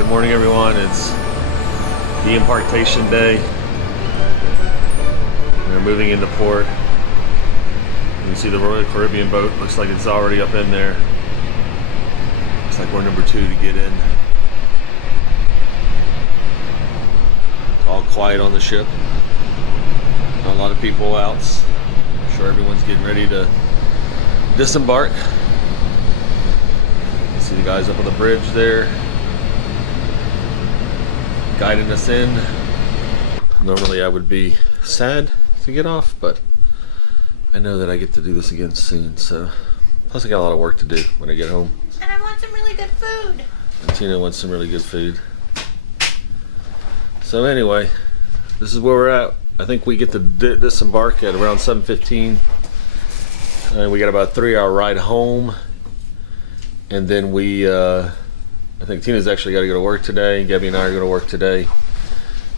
Good morning, everyone. It's the embarkation day. We're moving into port. You can see the Royal Caribbean boat. Looks like it's already up in there. Looks like we're number 2 to get in. It's all quiet on the ship. Not a lot of people out. I'm sure everyone's getting ready to disembark. See the guys up on the bridge there, guiding us in. Normally I would be sad to get off, but I know that I get to do this again soon, so. Plus I got a lot of work to do when I get home. And I want some really good food. And Tina wants some really good food. So anyway, this is where we're at. I think we get to disembark at around 7:15. And we got about a 3-hour ride home. And then I think Tina's actually got to go to work today. Gabby and I are going to work today.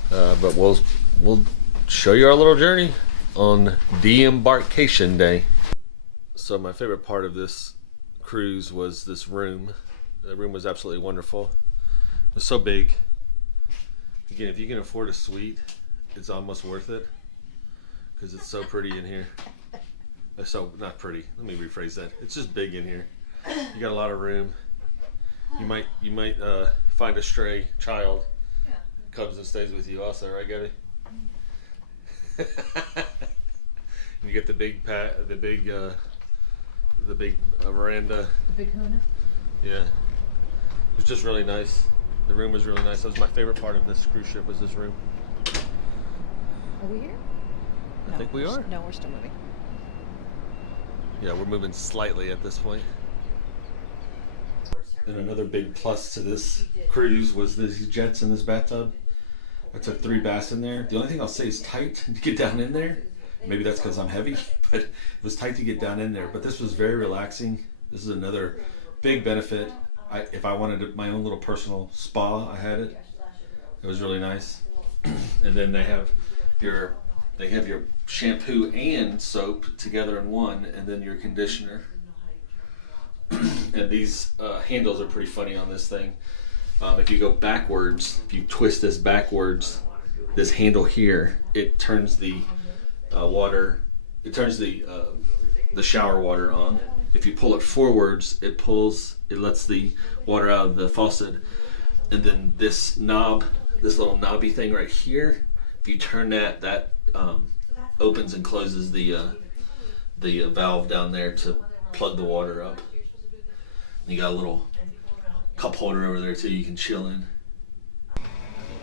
But we'll show you our little journey on Disembarkation Day. So my favorite part of this cruise was this room. The room was absolutely wonderful. It was so big. Again, if you can afford a suite, it's almost worth it because it's so pretty in here. So not pretty. Let me rephrase that. It's just big in here. You got a lot of room. You might find a stray child. Yeah. Comes and stays with you also, right, Gabby? You get the big veranda. The big kahuna? Yeah. It was just really nice. The room was really nice. That was my favorite part of this cruise ship, was this room. Are we here? I think we are. No, we're still moving. Yeah, we're moving slightly at this point. And another big plus to this cruise was these jets in this bathtub. I took 3 baths in there. The only thing I'll say is tight to get down in there. Maybe that's because I'm heavy, but it was tight to get down in there. But this was very relaxing. This is another big benefit. If I wanted my own little personal spa, I had it. It was really nice. And then they have your shampoo and soap together in one, and then your conditioner. And these handles are pretty funny on this thing. If you go backwards, if you twist this backwards, this handle here, it turns the water. It turns the shower water on. If you pull it forwards, it lets the water out of the faucet. And then this knob, this little knobby thing right here, if you turn that opens and closes the valve down there to plug the water up. You got a little cup holder over there too, you can chill in.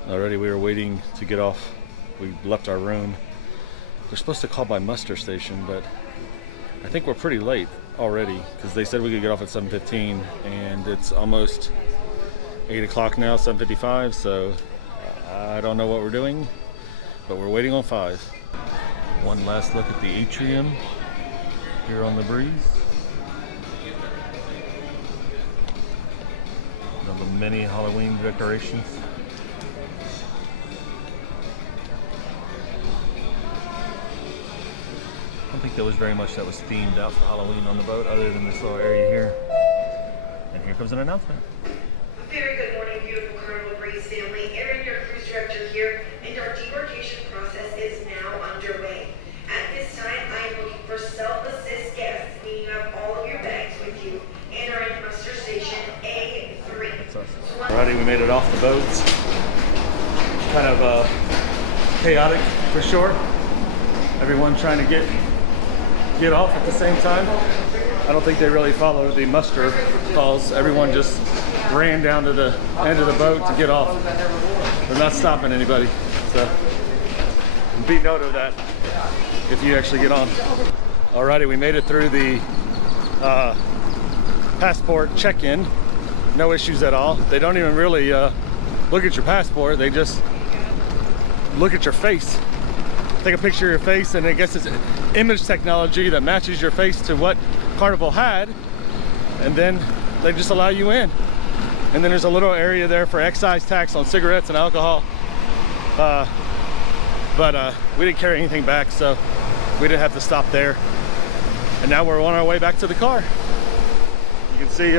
Alrighty, we were waiting to get off. We left our room. They're supposed to call by muster station, but I think we're pretty late already because they said we could get off at 7:15 and it's almost 8 o'clock now, 7:55, so I don't know what we're doing, but we're waiting on 5. One last look at the atrium here on the breeze. The many Halloween decorations. I don't think there was very much that was themed out for Halloween on the boat other than this little area here. And here comes an announcement. Very good morning, beautiful Carnival Breeze family. Erin, your cruise director here, and our debarkation process is now underway. At this time, I am looking for self-assist guests, meaning you have all of your bags with you and are in muster station A3. Alrighty, we made it off the boat. Kind of chaotic for sure. Everyone trying to get off at the same time. I don't think they really followed the muster calls. Everyone just ran down to the end of the boat to get off. They're not stopping anybody. So be note of that if you actually get on. Alrighty, we made it through the passport check-in. No issues at all. They don't even really look at your passport. They just look at your face. Take a picture of your face, and I guess it's image technology that matches your face to what Carnival had, and then they just allow you in. And then there's a little area there for excise tax on cigarettes and alcohol. But we didn't carry anything back, so we didn't have to stop there. And now we're on our way back to the car. You can see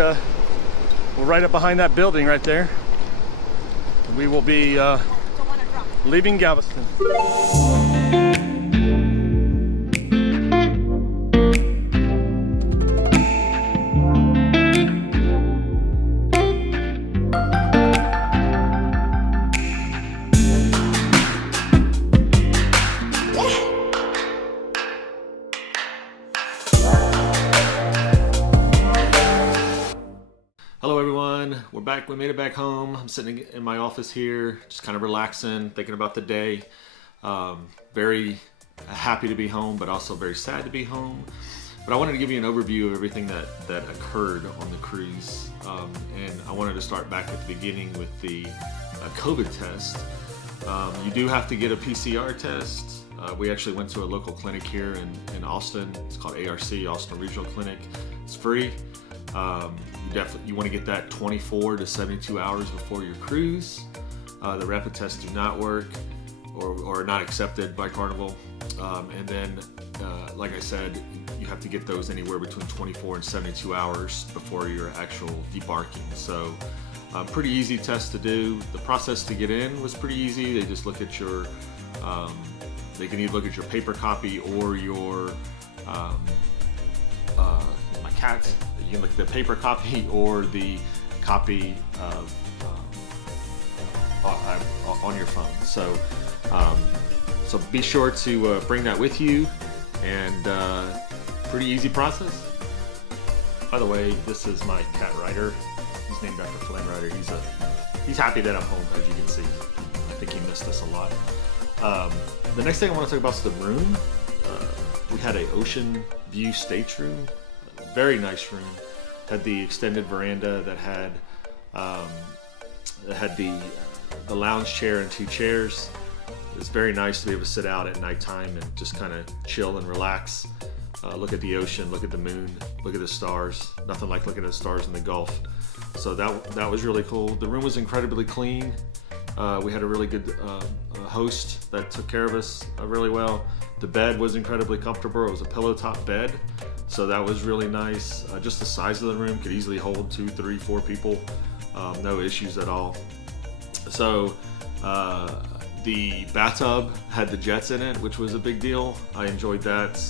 we're right up behind that building right there. We will be leaving Galveston. Hello everyone, we're back. We made it back home. I'm sitting in my office here, just kind of relaxing, thinking about the day. Very happy to be home, but also very sad to be home. But I wanted to give you an overview of everything that occurred on the cruise. And I wanted to start back at the beginning with the COVID test. You do have to get a PCR test. We actually went to a local clinic here in Austin. It's called ARC, Austin Regional Clinic. It's free. You want to get that 24 to 72 hours before your cruise. The rapid tests do not work or are not accepted by Carnival. And then, like I said, you have to get those anywhere between 24 and 72 hours before your actual debarking. So pretty easy test to do. The process to get in was pretty easy. They just look at your, they can either look at your paper copy or your, my cat. You can look at the paper copy or the copy on your phone. So, so be sure to bring that with you, and pretty easy process. By the way, this is my cat Ryder. He's named after Flynn Ryder. He's happy that I'm home, as you can see. I think he missed us a lot. The next thing I want to talk about is the room. We had an ocean view stateroom. Very nice room. Had the extended veranda that had the lounge chair and 2 chairs. It's very nice to be able to sit out at nighttime and just kind of chill and relax. Look at the ocean, look at the moon, look at the stars. Nothing like looking at the stars in the Gulf. So that was really cool. The room was incredibly clean. We had a really good host that took care of us really well. The bed was incredibly comfortable. It was a pillow top bed. So that was really nice. Just the size of the room could easily hold 2, 3, 4 people. No issues at all. So the bathtub had the jets in it, which was a big deal. I enjoyed that.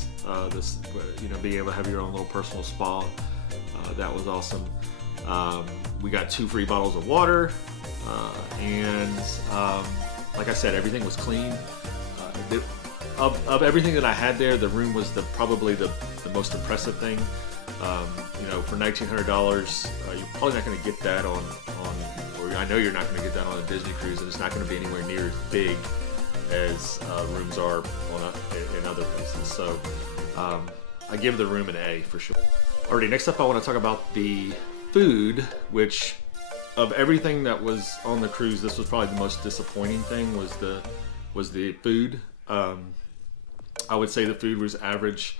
Being able to have your own little personal spa. That was awesome. We got 2 free bottles of water. And like I said, everything was clean. Of everything that I had there, the room was probably the most impressive thing. For $1,900, you're probably not going to get that or I know you're not going to get that on a Disney cruise, and it's not going to be anywhere near as big as rooms are in other places. So I give the room an A for sure. Alrighty, next up I want to talk about the food, which of everything that was on the cruise, this was probably the most disappointing thing was the food. I would say the food was average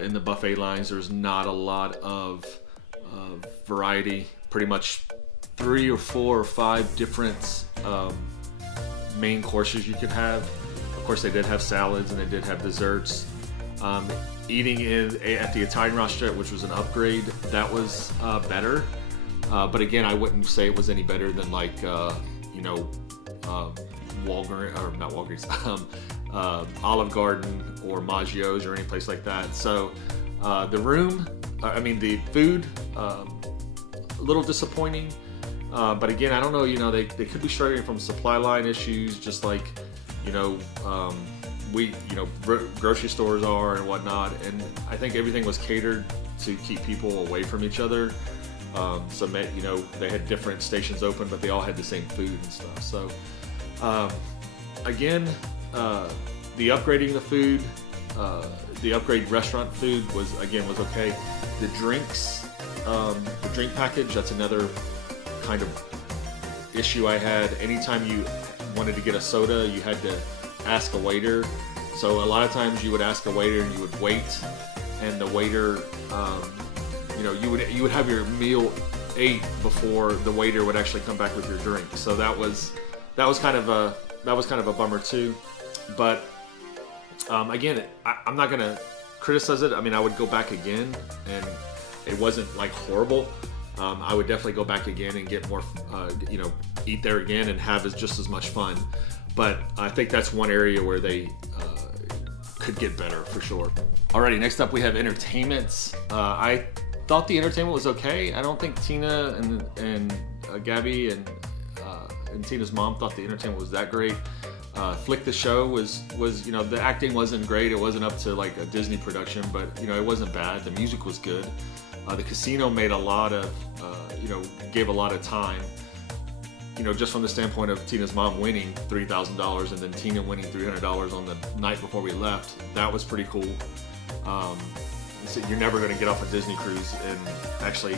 in the buffet lines. There was not a lot of variety. Pretty much 3 or 4 or 5 different main courses you could have. Of course, they did have salads and they did have desserts. Eating at the Italian restaurant, which was an upgrade, that was better. But again, I wouldn't say it was any better than like Walgreens, or not Walgreens, Olive Garden or Maggio's or any place like that. So the food, a little disappointing. But again, I don't know, they could be struggling from supply line issues, just like, grocery stores are and whatnot. And I think everything was catered to keep people away from each other. So they had different stations open, but they all had the same food and stuff. So again, the upgrading the food, the upgrade restaurant food was okay. The drinks, the drink package, that's another kind of issue I had. Anytime you wanted to get a soda, you had to ask a waiter. So a lot of times you would ask a waiter and you would wait, and the waiter, you would have your meal ate before the waiter would actually come back with your drink. So that was kind of a bummer too. But again, I'm not gonna criticize it. I mean, I would go back again, and it wasn't like horrible. I would definitely go back again and get more, eat there again and have just as much fun. But I think that's one area where they could get better for sure. Alrighty, next up we have entertainments. I thought the entertainment was okay. I don't think Tina and Gabby and Tina's mom thought the entertainment was that great. Flick the Show was the acting wasn't great. It wasn't up to like a Disney production, but it wasn't bad. The music was good. The casino made a lot of gave a lot of time. Just from the standpoint of Tina's mom winning $3,000 and then Tina winning $300 on the night before we left, that was pretty cool. So you're never going to get off a Disney cruise and actually,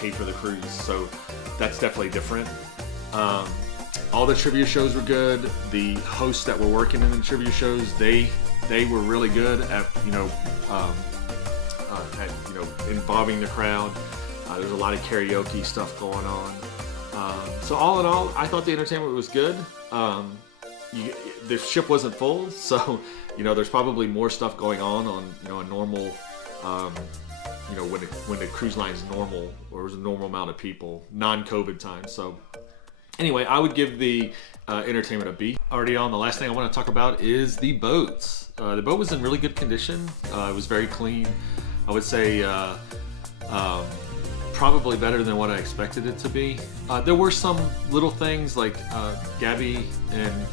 pay for the cruise. So that's definitely different. All the trivia shows were good. The hosts that were working in the trivia shows, they were really good at involving the crowd. There's a lot of karaoke stuff going on. So all in all, I thought the entertainment was good. The ship wasn't full, so there's probably more stuff going on a normal, when the cruise line's normal or there's a normal amount of people, non-COVID time. So anyway, I would give the entertainment a B. Already on, the last thing I want to talk about is the boats. The boat was in really good condition. It was very clean. I would say probably better than what I expected it to be. There were some little things like Gabby and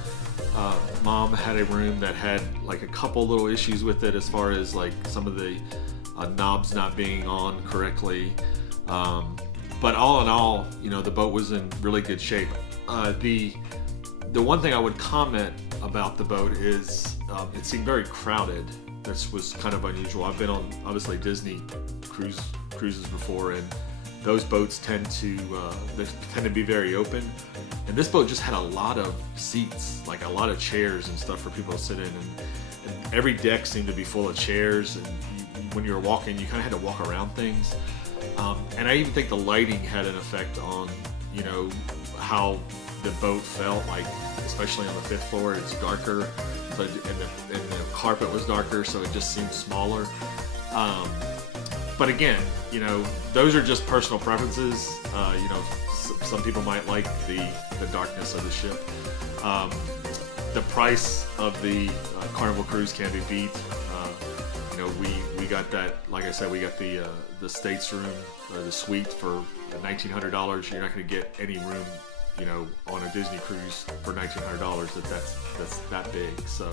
Mom had a room that had like a couple little issues with it as far as like some of the knobs not being on correctly. But all in all, the boat was in really good shape. The one thing I would comment about the boat is it seemed very crowded. This was kind of unusual. I've been on obviously Disney cruises before, and those boats tend to be very open. And this boat just had a lot of seats, like a lot of chairs and stuff for people to sit in. And every deck seemed to be full of chairs. And when you were walking, you kind of had to walk around things. And I even think the lighting had an effect on, how the boat felt, like especially on the 5th floor, it's darker, so, and the carpet was darker, so it just seemed smaller. But again, those are just personal preferences. Some people might like the darkness of the ship. The price of the Carnival cruise can be beat. We got that, like I said, we got the States room, the suite for $1,900. You're not going to get any room, on a Disney cruise for $1,900 that's that big. So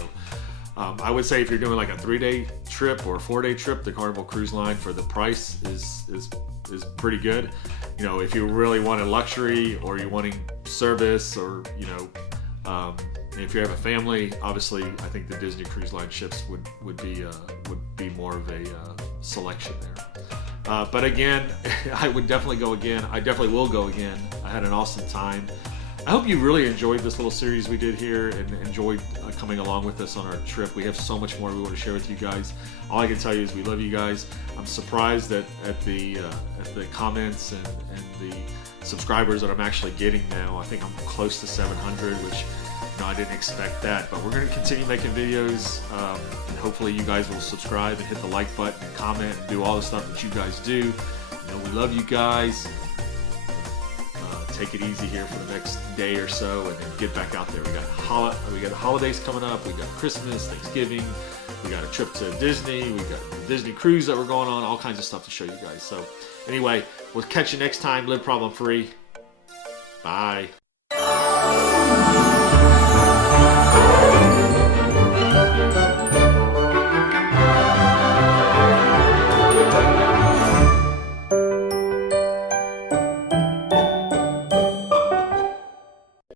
I would say if you're doing like a 3-day trip or a 4-day trip, the Carnival Cruise Line for the price is pretty good. If you really want a luxury or you're wanting service, or if you have a family, obviously I think the Disney Cruise Line ships would be more of a selection there. But again, I would definitely go again. I definitely will go again. I had an awesome time. I hope you really enjoyed this little series we did here and enjoyed coming along with us on our trip. We have so much more we want to share with you guys. All I can tell you is we love you guys. I'm surprised at the comments and the subscribers that I'm actually getting now. I think I'm close to 700, which I didn't expect that. But we're going to continue making videos, and hopefully you guys will subscribe and hit the like button and comment and do all the stuff that you guys do. We love you guys. Take it easy here for the next day or so, and then get back out there. We got the holidays coming up. We got Christmas, Thanksgiving. We got a trip to Disney. We got the Disney cruise that we're going on. All kinds of stuff to show you guys. So anyway, we'll catch you next time. Live problem free. Bye.